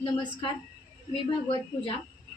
नमस्कार मी भागवत पूजा.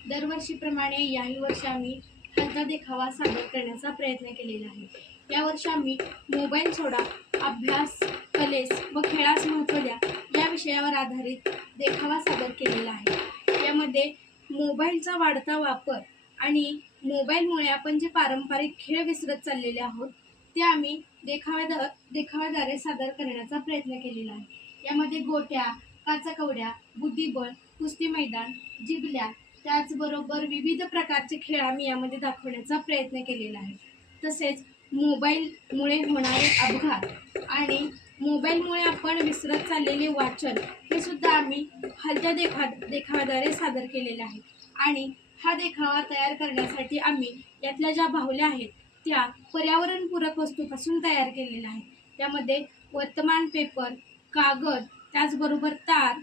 दरवर्षीप्रमाणे याही वर्षी आम्ही हलका देखावा सादर करण्याचा प्रयत्न केलेला आहे. यावर्षी आम्ही मोबाईल सोडा अभ्यास कलेस व खेळास महत्त्व द्या या विषयावर आधारित देखावा सादर केलेला आहे. यामध्ये मोबाईलचा वाढता वापर आणि मोबाईलमुळे आपण जे पारंपरिक खेळ विसरत चाललेले आहोत ते आम्ही देखाव्याद देखाव्याद्वारे सादर करण्याचा प्रयत्न केलेला आहे. यामध्ये गोट्या काचाकवड्या बुद्धिबळ कुस्ती मैदान जिबल्या त्याचबरोबर विविध प्रकारचे खेळ आम्ही यामध्ये दाखवण्याचा प्रयत्न केलेला आहे. तसेच मोबाईलमुळे होणारे अपघात आणि मोबाईलमुळे आपण विसरत चाललेले वाचन हे सुद्धा आम्ही हलत्या देखा देखाव्याद्वारे सादर केलेले आहे. आणि हा देखावा तयार करण्यासाठी आम्ही यातल्या ज्या बाहुल्या आहेत त्या पर्यावरणपूरक वस्तूपासून तयार केलेल्या आहेत. त्यामध्ये वर्तमान पेपर कागद त्याचबरोबर तार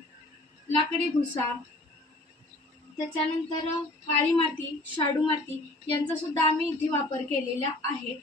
लाकडी भुसा त्याच्यानंतर काळी माती शाडू माती यांचा सुद्धा आम्ही इथे वापर केलेला आहे.